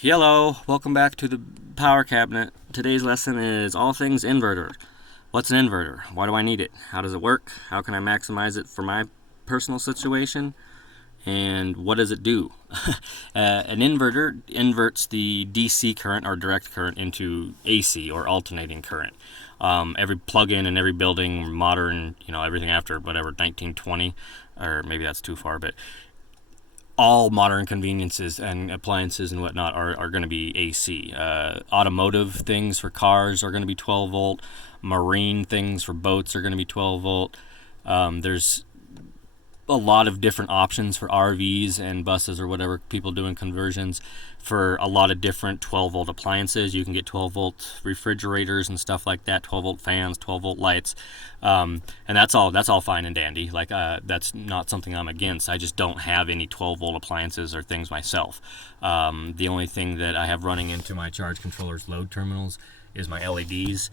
Hello, welcome back to the power cabinet. Today's lesson is all things inverter. What's an inverter? Why do I need it? How does it work? How can I maximize it for my personal situation? And what does it do? An inverter inverts the DC current or direct current into AC or alternating current. Every plug-in in every building, modern, everything after whatever 1920, or maybe that's too far, but all modern conveniences and appliances and whatnot are going to be AC. Automotive things for cars are going to be 12 volt. Marine things for boats are going to be 12 volt. There's a lot of different options for RVs and buses or whatever people doing conversions for a lot of different 12 volt appliances. You can get 12 volt refrigerators and stuff like that, 12 volt fans, 12 volt lights, and that's all fine and dandy. Like that's not something I'm against. I just don't have any 12 volt appliances or things myself. The only thing that I have running into my charge controller's load terminals is my LEDs,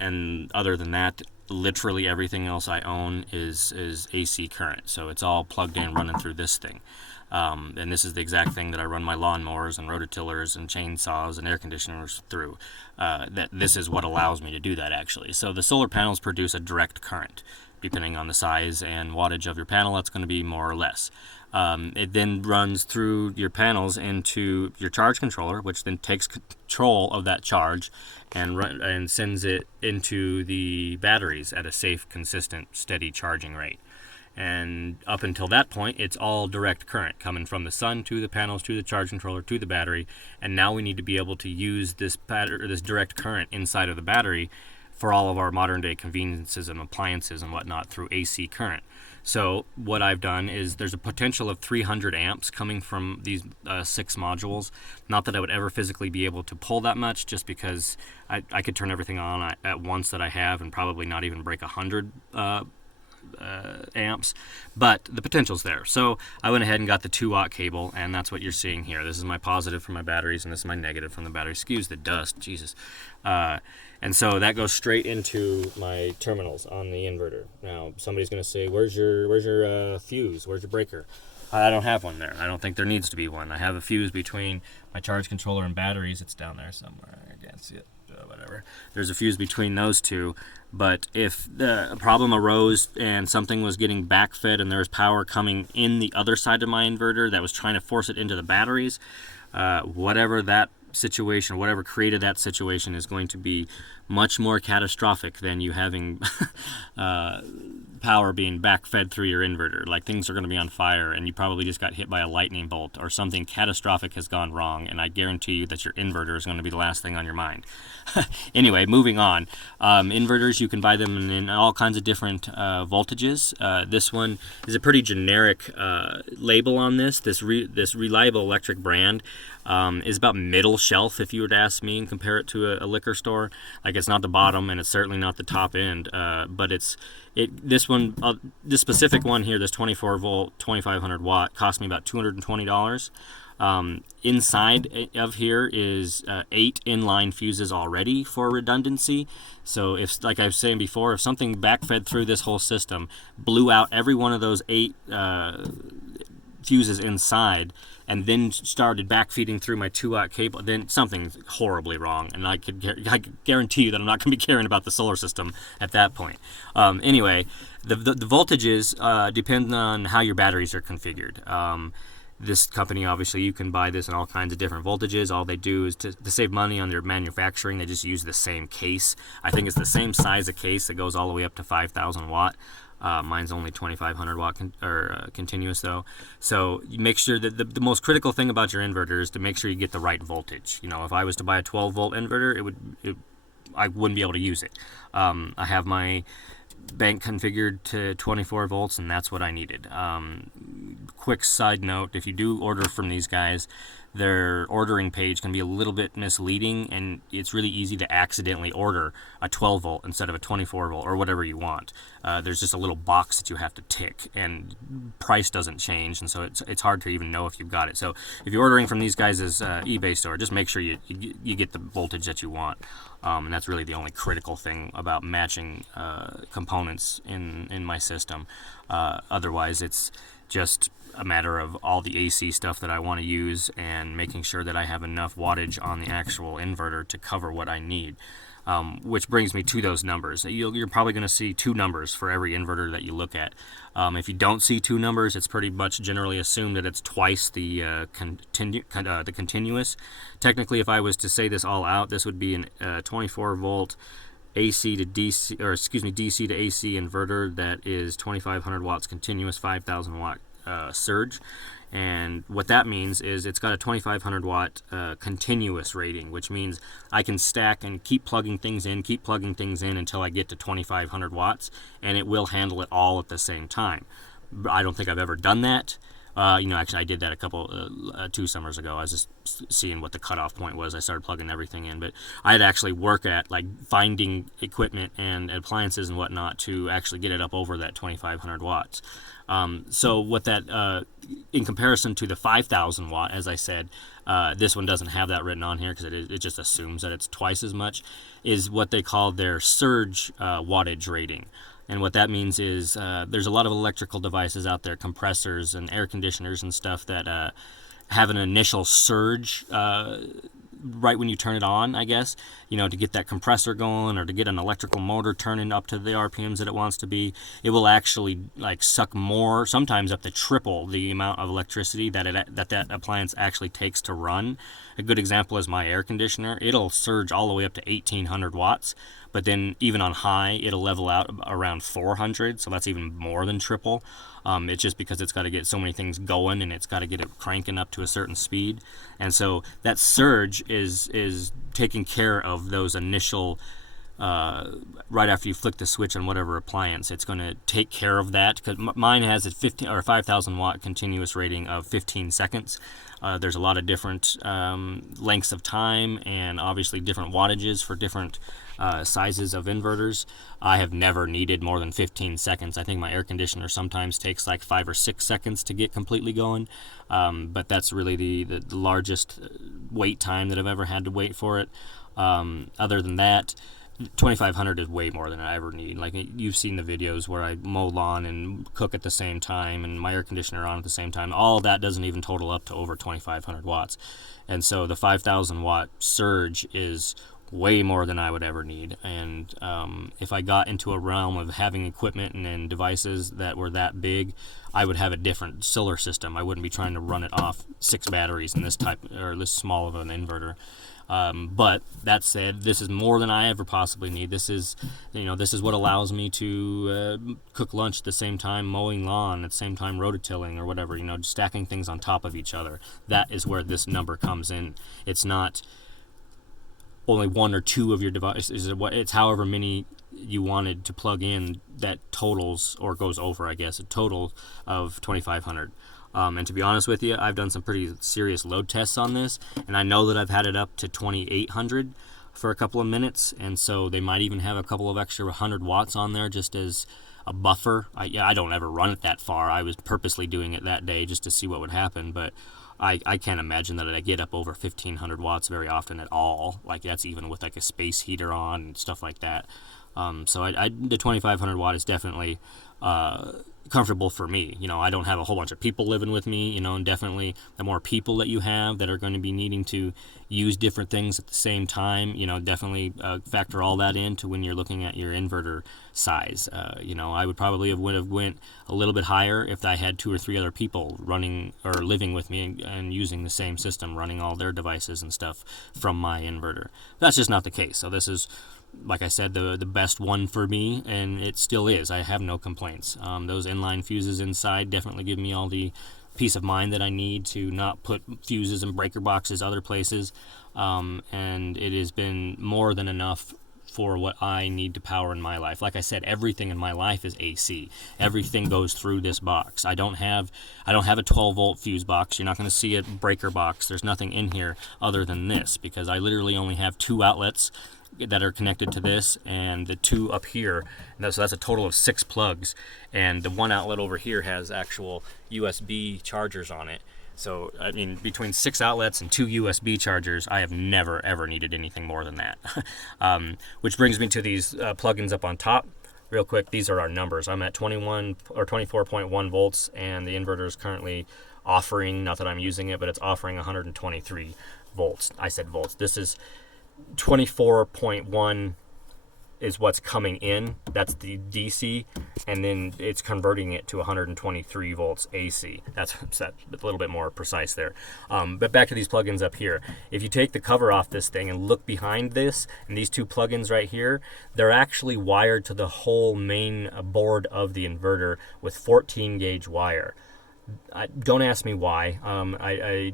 and other than that, literally everything else I own is AC current. So it's all plugged in, running through this thing. And this is the exact thing that I run my lawnmowers and rototillers and chainsaws and air conditioners through. This is what allows me to do that, actually. So the solar panels produce a direct current. Depending on the size and wattage of your panel, that's going to be more or less. It then runs through your panels into your charge controller, which then takes control of that charge and sends it into the batteries at a safe, consistent, steady charging rate. And up until that point, it's all direct current coming from the sun to the panels to the charge controller to the battery. And now we need to be able to use this direct current inside of the battery for all of our modern day conveniences and appliances and whatnot through AC current. So what I've done is there's a potential of 300 amps coming from these 6 modules. Not that I would ever physically be able to pull that much, just because I could turn everything on at once that I have and probably not even break 100 amps, but the potential's there. So I went ahead and got the 2-watt cable, and that's what you're seeing here. This is my positive from my batteries, and this is my negative from the battery. Excuse the dust, Jesus. And so that goes straight into my terminals on the inverter. Now somebody's going to say, "Where's your fuse? Where's your breaker?" I don't have one there. I don't think there needs to be one. I have a fuse between my charge controller and batteries. It's down there somewhere. I can't see it. Whatever. There's a fuse between those two. But if the problem arose and something was getting backfed and there was power coming in the other side of my inverter that was trying to force it into the batteries, whatever that situation, whatever created that situation, is going to be much more catastrophic than you having power being backfed through your inverter. Like, things are going to be on fire and you probably just got hit by a lightning bolt or something catastrophic has gone wrong, and I guarantee you that your inverter is going to be the last thing on your mind. Anyway, moving on. Inverters, you can buy them in all kinds of different voltages. This one is a pretty generic label on this. This Reliable Electric brand is about middle shelf, if you were to ask me, and compare it to a liquor store. Like, it's not the bottom and it's certainly not the top end, but this specific one here, this 24 volt 2500 watt, cost me about $220. Inside of here is 8 inline fuses already for redundancy. So if, like I was saying before, if something backfed through this whole system, blew out every one of those 8 fuses inside, and then started backfeeding through my 2-watt cable, then something's horribly wrong, and I could guarantee you that I'm not going to be caring about the solar system at that point. Anyway, the voltages depend on how your batteries are configured. This company, obviously, you can buy this in all kinds of different voltages. All they do is to save money on their manufacturing, they just use the same case. I think it's the same size of case that goes all the way up to 5,000 watt. Mine's only 2,500 watt continuous, though. So you make sure that the most critical thing about your inverter is to make sure you get the right voltage. If I was to buy a 12 volt inverter, I wouldn't be able to use it. I have my bank configured to 24 volts, and that's what I needed. Quick side note, if you do order from these guys, their ordering page can be a little bit misleading, and it's really easy to accidentally order a 12 volt instead of a 24 volt or whatever you want. There's just a little box that you have to tick, and price doesn't change, and so it's hard to even know if you've got it. So if you're ordering from these guys' eBay store, just make sure you get the voltage that you want. And that's really the only critical thing about matching components in my system. Otherwise, just a matter of all the AC stuff that I want to use and making sure that I have enough wattage on the actual inverter to cover what I need. Which brings me to those numbers. You're probably going to see two numbers for every inverter that you look at. If you don't see two numbers, it's pretty much generally assumed that it's twice the continuous. Technically, if I was to say this all out, this would be a 24 volt AC to DC, or excuse me, DC to AC inverter that is 2,500 watts continuous, 5,000 watt surge. And what that means is it's got a 2,500 watt continuous rating, which means I can stack and keep plugging things in until I get to 2,500 watts, and it will handle it all at the same time. I don't think I've ever done that. Actually, I did that two summers ago. I was just seeing what the cutoff point was. I started plugging everything in, but I had to actually work at like finding equipment and appliances and whatnot to actually get it up over that 2,500 watts. So what that, in comparison to the 5,000 watt, as I said, this one doesn't have that written on here because it just assumes that it's twice as much, is what they call their surge wattage rating. And what that means is there's a lot of electrical devices out there, compressors and air conditioners and stuff that have an initial surge right when you turn it on, I guess, to get that compressor going or to get an electrical motor turning up to the RPMs that it wants to be. It will actually like suck more, sometimes up to triple the amount of electricity that appliance actually takes to run. A good example is my air conditioner. It'll surge all the way up to 1,800 watts, but then even on high, it'll level out around 400, so that's even more than triple. It's just because it's got to get so many things going and it's got to get it cranking up to a certain speed. And so that surge is taking care of those initial, right after you flick the switch on whatever appliance, it's going to take care of that. Because mine has a 5,000 watt continuous rating of 15 seconds. There's a lot of different lengths of time and obviously different wattages for different sizes of inverters. I have never needed more than 15 seconds. I think my air conditioner sometimes takes like 5 or 6 seconds to get completely going, but that's really the largest wait time that I've ever had to wait for it. Other than that, 2,500 is way more than I ever need. Like, you've seen the videos where I mow lawn and cook at the same time and my air conditioner on at the same time. All that doesn't even total up to over 2,500 watts. And so the 5,000 watt surge is way more than I would ever need. And if I got into a realm of having equipment and devices that were that big, I would have a different solar system. I wouldn't be trying to run it off 6 batteries in this type or this small of an inverter. But that said, this is more than I ever possibly need. This is what allows me to cook lunch at the same time mowing lawn, at the same time rototilling or whatever, stacking things on top of each other. That is where this number comes in. It's not only one or two of your devices. It's however many you wanted to plug in that totals or goes over, I guess, a total of 2,500. And to be honest with you, I've done some pretty serious load tests on this, and I know that I've had it up to 2,800 for a couple of minutes, and so they might even have a couple of extra 100 watts on there just as a buffer. I don't ever run it that far. I was purposely doing it that day just to see what would happen, but I can't imagine that I get up over 1,500 watts very often at all. Like, that's even with like a space heater on and stuff like that. So the 2,500 watt is definitely comfortable for me. I don't have a whole bunch of people living with me, and definitely the more people that you have that are going to be needing to use different things at the same time, definitely factor all that into when you're looking at your inverter size. I would probably would have went a little bit higher if I had 2 or 3 other people running or living with me and using the same system, running all their devices and stuff from my inverter. That's just not the case. So this is, like I said, the best one for me, and it still is. I have no complaints. Those inline fuses inside definitely give me all the peace of mind that I need to not put fuses and breaker boxes other places, and it has been more than enough for what I need to power in my life. Like I said, everything in my life is AC. Everything goes through this box. I don't have a 12-volt fuse box. You're not going to see a breaker box. There's nothing in here other than this, because I literally only have 2 outlets that are connected to this and the 2 up here. So that's a total of 6 plugs, and the 1 outlet over here has actual USB chargers on it. So I mean, between 6 outlets and 2 USB chargers, I have never ever needed anything more than that. Which brings me to these plugins up on top. real quick, these are our numbers. I'm at 21 or 24.1 volts, and the inverter is currently offering, not that I'm using it, but it's offering 123 volts. I said volts. This is 24.1 is what's coming in. That's the DC, and then it's converting it to 123 volts AC. That's a little bit more precise there. But back to these plugins up here. If you take the cover off this thing and look behind this, and these two plugins right here, they're actually wired to the whole main board of the inverter with 14 gauge wire. Don't ask me why. I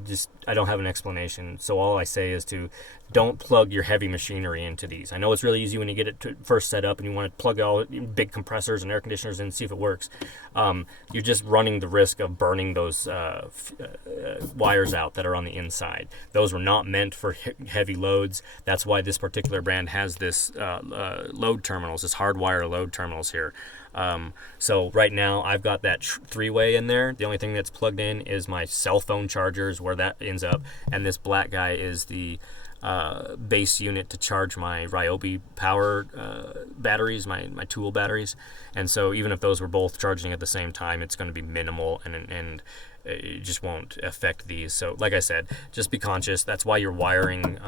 don't have an explanation. So all I say is to don't plug your heavy machinery into these. I know it's really easy when you get it to first set up and you want to plug all big compressors and air conditioners in and see if it works. You're just running the risk of burning those wires out that are on the inside. Those were not meant for heavy loads. That's why this particular brand has this load terminals, this hardwire load terminals here. So right now I've got that three-way in there. The only thing that's plugged in is my cell phone chargers, where that ends up, and this black guy is the base unit to charge my Ryobi power batteries, my tool batteries. And so even if those were both charging at the same time, it's going to be minimal, and it just won't affect these. So like I said, just be conscious. That's why you're wiring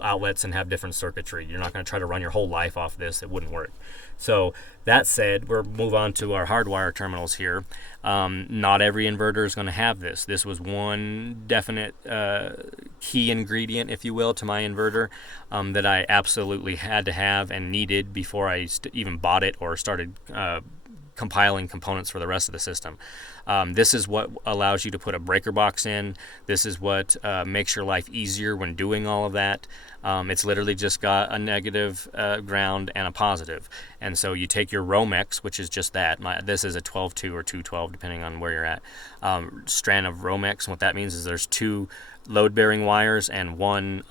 outlets and have different circuitry. You're not going to try to run your whole life off this. It wouldn't work. So that said, we'll move on to our hardwire terminals here. Not every inverter is going to have this. This was one definite key ingredient, if you will, to my inverter that I absolutely had to have and needed before I even bought it or started compiling components for the rest of the system. This is what allows you to put a breaker box in. This is what makes your life easier when doing all of that. It's literally just got a negative ground and a positive. And so you take your Romex, which is just that. This is a 12-2 or 212, depending on where you're at, strand of Romex. And what that means is there's two load-bearing wires and one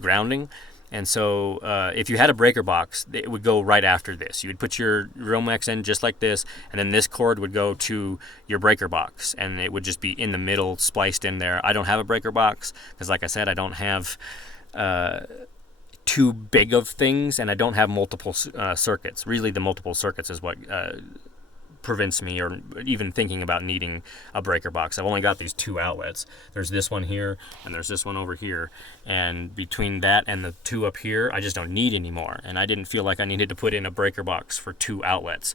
grounding. And so if you had a breaker box, it would go right after this. You would put your Romex in just like this, and then this cord would go to your breaker box, and it would just be in the middle, spliced in there. I don't have a breaker box because, like I said, I don't have too big of things, and I don't have multiple circuits. Really, the multiple circuits is what prevents me or even thinking about needing a breaker box. I've only got these two outlets. There's this one here and there's this one over here, and between that and the two up here, I just don't need anymore, and I didn't feel like I needed to put in a breaker box for two outlets.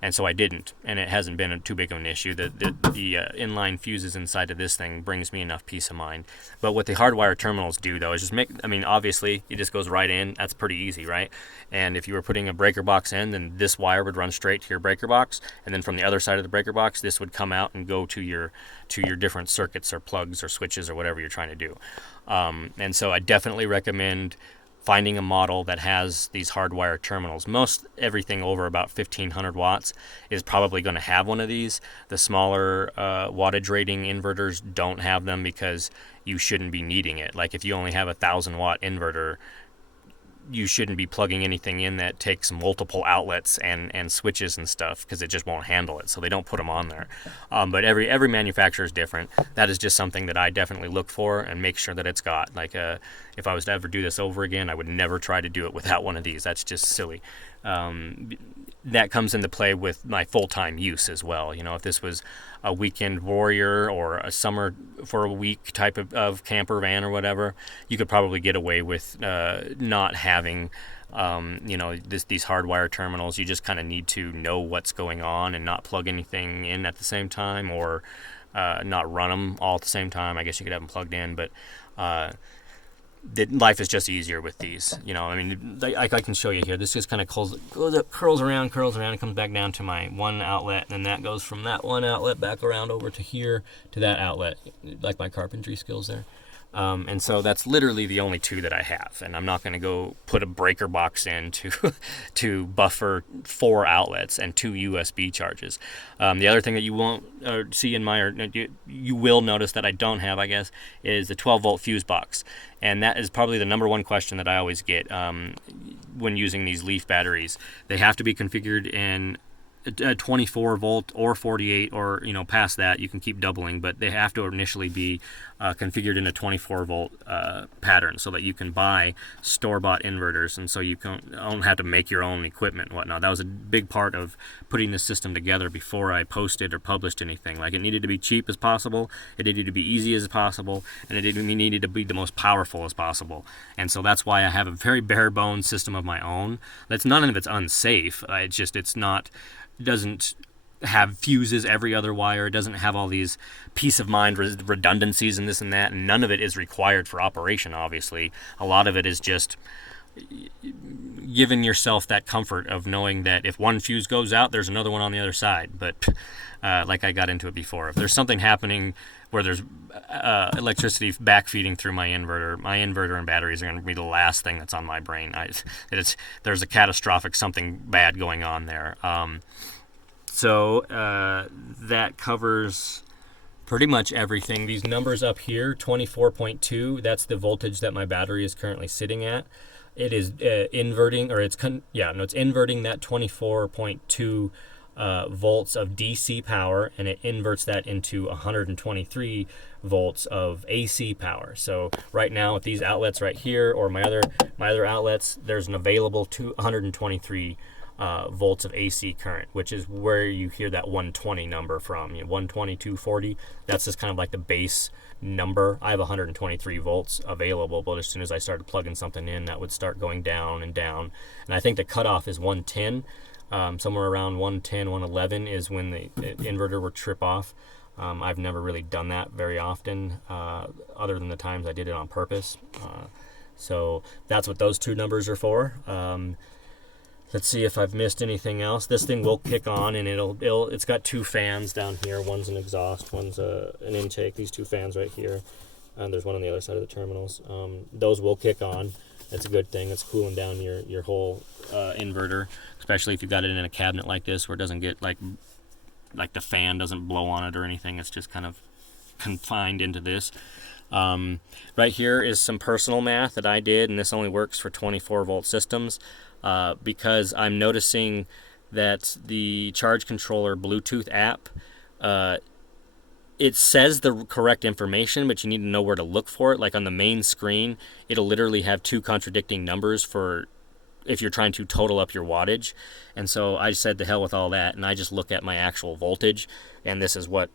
And so I didn't, and it hasn't been too big of an issue. The inline fuses inside of this thing brings me enough peace of mind. But what the hardwire terminals do, though, is just obviously, it just goes right in. That's pretty easy, right? And if you were putting a breaker box in, then this wire would run straight to your breaker box, and then from the other side of the breaker box, this would come out and go to your different circuits or plugs or switches or whatever you're trying to do. And so I definitely recommend finding a model that has these hardwire terminals. Most everything over about 1500 watts is probably going to have one of these. The smaller wattage rating inverters don't have them because you shouldn't be needing it. Like if you only have a 1000-watt inverter, you shouldn't be plugging anything in that takes multiple outlets and switches and stuff, because it just won't handle it. So they don't put them on there. But every manufacturer is different. That is just something that I definitely look for and make sure that it's got. Like if I was to ever do this over again, I would never try to do it without one of these. That's just silly. That comes into play with my full-time use as well. You know, if this was a weekend warrior or a summer for a week type of camper van or whatever, you could probably get away with not having these hardwire terminals. You just kind of need to know what's going on and not plug anything in at the same time, or not run them all at the same time. I guess you could have them plugged in, but life is just easier with these. You know, I mean, I can show you here. This just kind of curls around, and comes back down to my one outlet, and then that goes from that one outlet back around over to here to that outlet, like my carpentry skills there. And so that's literally the only two that I have, and I'm not going to go put a breaker box in to buffer 4 outlets and 2 USB charges. The other thing that you won't see in my, or you will notice that I don't have, I guess, is the 12-volt fuse box, and that is probably the number one question that I always get when using these Leaf batteries. They have to be configured in a 24 volt or 48, or past that you can keep doubling, but they have to initially be configured in a 24 volt pattern, so that you can buy store-bought inverters, and so you don't have to make your own equipment and whatnot. That was a big part of putting this system together before I posted or published anything. Like, it needed to be cheap as possible, it needed to be easy as possible, and it needed to be the most powerful as possible. And so that's why I have a very bare bones system of my own. That's none of it's unsafe. It doesn't have fuses every other wire. It doesn't have all these peace of mind redundancies and this and that, and none of it is required for operation, obviously. A lot of it is just giving yourself that comfort of knowing that if one fuse goes out, there's another one on the other side. But like I got into it before, if there's something happening where there's electricity backfeeding through my inverter and batteries are going to be the last thing that's on my brain. There's a catastrophic something bad going on there. So that covers pretty much everything. These numbers up here, 24.2, that's the voltage that my battery is currently sitting at. It is inverting, or it's inverting that 24.2 volts of DC power, and it inverts that into 123 volts of AC power. So right now with these outlets right here, or my other outlets, there's an available 123 volts of AC current, which is where you hear that 120 number from. 120, 240, that's just kind of like the base number. I have 123 volts available, but as soon as I started plugging something in, that would start going down and down. And I think the cutoff is 110. Somewhere around 110, 111 is when the inverter would trip off. I've never really done that very often, other than the times I did it on purpose. So that's what those two numbers are for. Let's see if I've missed anything else. This thing will kick on, and it's got two fans down here. One's an exhaust, one's an intake. These two fans right here, and there's one on the other side of the terminals. Those will kick on. It's a good thing. It's cooling down your whole inverter, especially if you've got it in a cabinet like this, where it doesn't get like the fan doesn't blow on it or anything. It's just kind of confined into this. Right here is some personal math that I did, and this only works for 24 volt systems. Because I'm noticing that the charge controller Bluetooth app, it says the correct information, but you need to know where to look for it. Like on the main screen, it'll literally have two contradicting numbers for if you're trying to total up your wattage. And so I said to hell with all that, and I just look at my actual voltage, and this is what,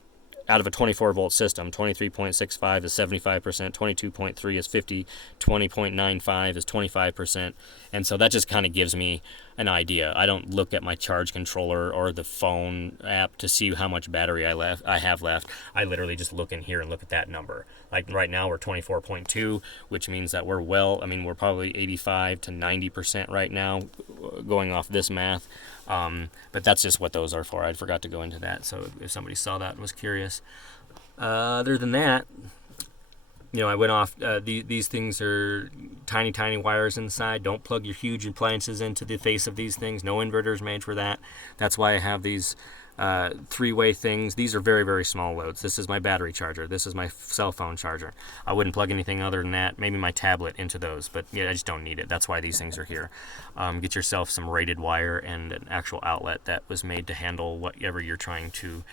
out of a 24 volt system, 23.65 is 75%, 22.3 is 50, 20.95 is 25%. And so that just kind of gives me an idea. I don't look at my charge controller or the phone app to see how much battery I have left. I literally just look in here and look at that number. Like right now we're 24.2, which means that we're probably 85 to 90% right now, going off this math. But that's just what those are for. I forgot to go into that, so if somebody saw that and was curious. Other than that, I went off, these things are tiny wires inside. Don't plug your huge appliances into the face of these things. No inverters made for that. That's why I have these three-way things. These are very, very small loads. This is my battery charger. This is my cell phone charger. I wouldn't plug anything other than that, maybe my tablet into those, but I just don't need it. That's why these things are here. Get yourself some rated wire and an actual outlet that was made to handle whatever you're trying to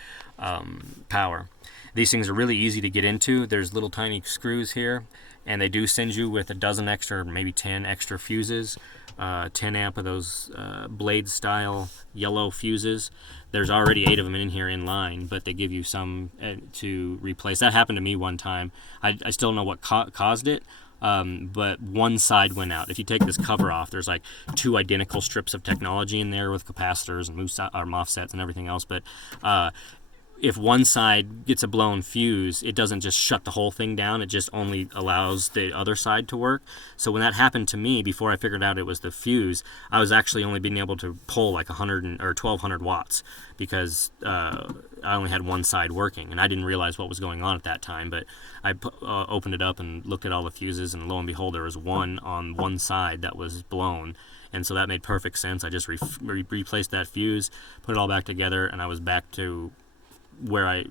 power. These things are really easy to get into. There's little tiny screws here, and they do send you with a dozen extra, maybe 10 extra fuses. 10 amp of those blade style yellow fuses. There's already 8 of them in here in line, but they give you some to replace. That happened to me one time. I still don't know what caused it, but one side went out. If you take this cover off, there's like 2 identical strips of technology in there with capacitors and MOSFETs and everything else, but if one side gets a blown fuse, it doesn't just shut the whole thing down. It just only allows the other side to work. So when that happened to me, before I figured out it was the fuse, I was actually only being able to pull like 1,200 watts because I only had one side working, and I didn't realize what was going on at that time. But I opened it up and looked at all the fuses, and lo and behold, there was one on one side that was blown. And so that made perfect sense. I just replaced that fuse, put it all back together, and I was back to the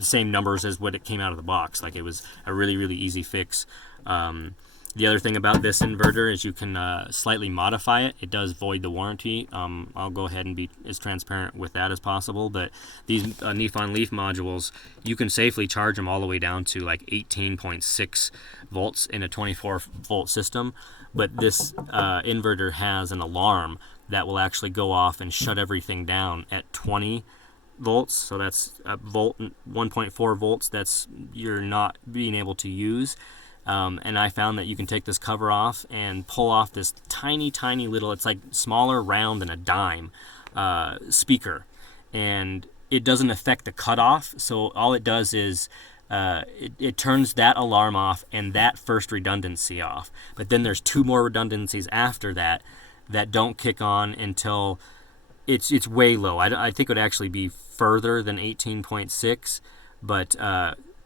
same numbers as what it came out of the box. Like, it was a really, really easy fix. The other thing about this inverter is you can slightly modify it. It does void the warranty. I'll go ahead and be as transparent with that as possible. But these Nephon Leaf modules, you can safely charge them all the way down to like 18.6 volts in a 24-volt system. But this inverter has an alarm that will actually go off and shut everything down at 20 volts. So that's a volt, 1.4 volts. That's you're not being able to use. And I found that you can take this cover off and pull off this tiny little, it's like smaller round than a dime speaker. And it doesn't affect the cutoff. So all it does is it turns that alarm off and that first redundancy off. But then there's 2 more redundancies after that that don't kick on until it's way low. I think it would actually be further than 18.6, but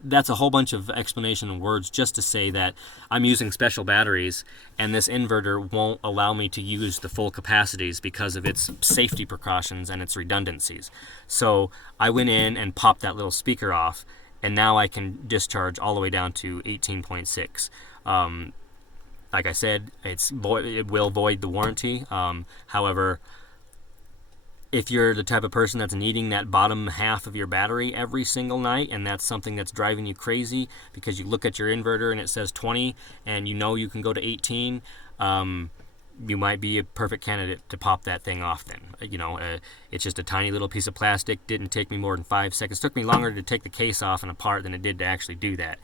that's a whole bunch of explanation and words just to say that I'm using special batteries and this inverter won't allow me to use the full capacities because of its safety precautions and its redundancies. So I went in and popped that little speaker off, and now I can discharge all the way down to 18.6. Like I said, it will void the warranty. However, if you're the type of person that's needing that bottom half of your battery every single night, and that's something that's driving you crazy because you look at your inverter and it says 20 and you know you can go to 18, you might be a perfect candidate to pop that thing off then. It's just a tiny little piece of plastic. Didn't take me more than 5 seconds. Took me longer to take the case off and apart than it did to actually do that.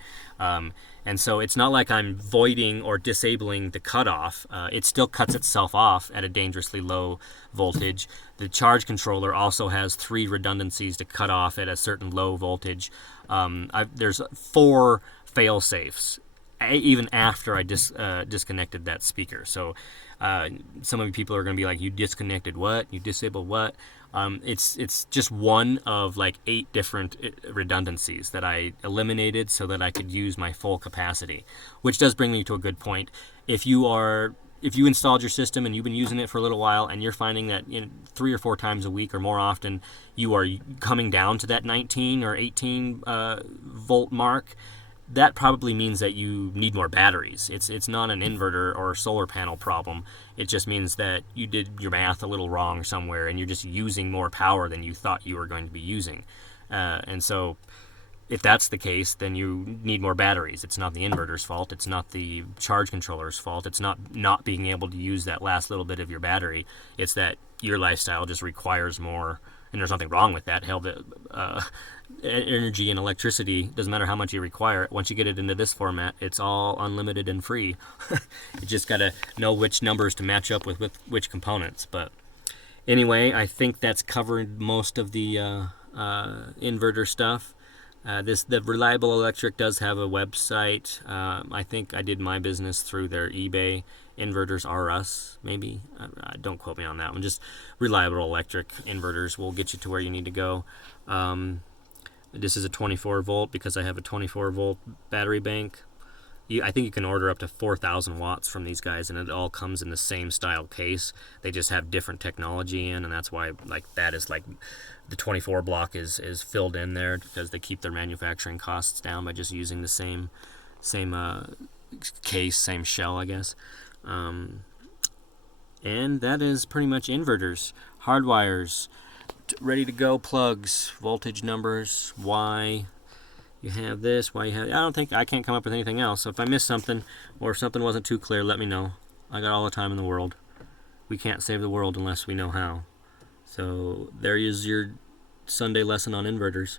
And so it's not like I'm voiding or disabling the cutoff. It still cuts itself off at a dangerously low voltage. The charge controller also has 3 redundancies to cut off at a certain low voltage. There's 4 fail safes even after I disconnected that speaker. So some of you people are going to be like, you disconnected what? You disabled what? It's just one of like 8 different redundancies that I eliminated so that I could use my full capacity, which does bring me to a good point. If you installed your system and you've been using it for a little while and you're finding that 3 or 4 times a week or more often you are coming down to that 19 or 18 volt mark, that probably means that you need more batteries. It's not an inverter or solar panel problem. It just means that you did your math a little wrong somewhere and you're just using more power than you thought you were going to be using. And so if that's the case, then you need more batteries. It's not the inverter's fault. It's not the charge controller's fault. It's not being able to use that last little bit of your battery. It's that your lifestyle just requires more, and there's nothing wrong with that. Hell, energy and electricity, doesn't matter how much you require. Once you get it into this format, it's all unlimited and free. You just got to know which numbers to match up with which components. But anyway, I think that's covered most of the inverter stuff. The Reliable Electric does have a website. I think I did my business through their eBay. Inverters are us, maybe. Don't quote me on that one. Just Reliable Electric inverters will get you to where you need to go. This is a 24 volt because I have a 24 volt battery bank. I think you can order up to 4,000 watts from these guys, and it all comes in the same style case. They just have different technology in, and that's why that is the 24 block is filled in there because they keep their manufacturing costs down by just using the same case, same shell, I guess. And that is pretty much inverters, hardwires, ready to go plugs, voltage numbers, why you have this, why you have... I can't come up with anything else. So if I missed something or if something wasn't too clear, let me know. I got all the time in the world. We can't save the world unless we know how. So there is your Sunday lesson on inverters.